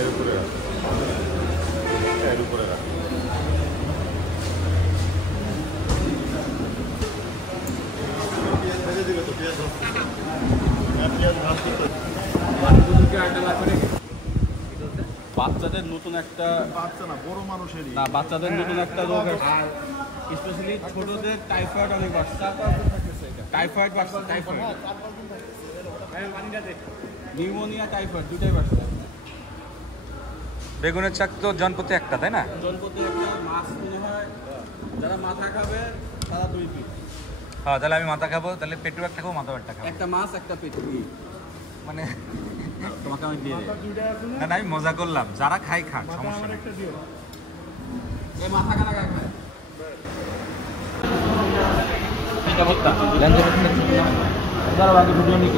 এর উপরে রাখ, এর উপরে রাখ। বাচ্চাদের নতুন একটা বাচ্চা না বড় মানুষেরই না বাচ্চাদের নতুন একটা রোগ আর স্পেশালি ছোটদের টাইফয়েড অনেক বাড়ছে। টাইফয়েড বাড়ছে, টাইফয়েড, নিউমোনিয়া, টাইফয়েড দুটাই বাড়ছে। বেগুনের চাক তো জনপ্রতি একটা, তাই না? জনপ্রতি একটা। মাছ মনে হয় যারা মাথা খাবে তারা 2 পিস। হ্যাঁ, তাহলে আমি মাথা খাবো, তাহলে পেটু একটা খাবো, মাথাও একটা খাবো। একটা মাছ একটা পেট। মানে তোমাকে আমি দিয়ে দেবো। না না, আমি মজা করলাম, যারা খাই খান, সমস্যা নেই। এই মাথা কাটা খায় এটা বলতা। দাঁড়াও আগে ভিডিও নিয়ে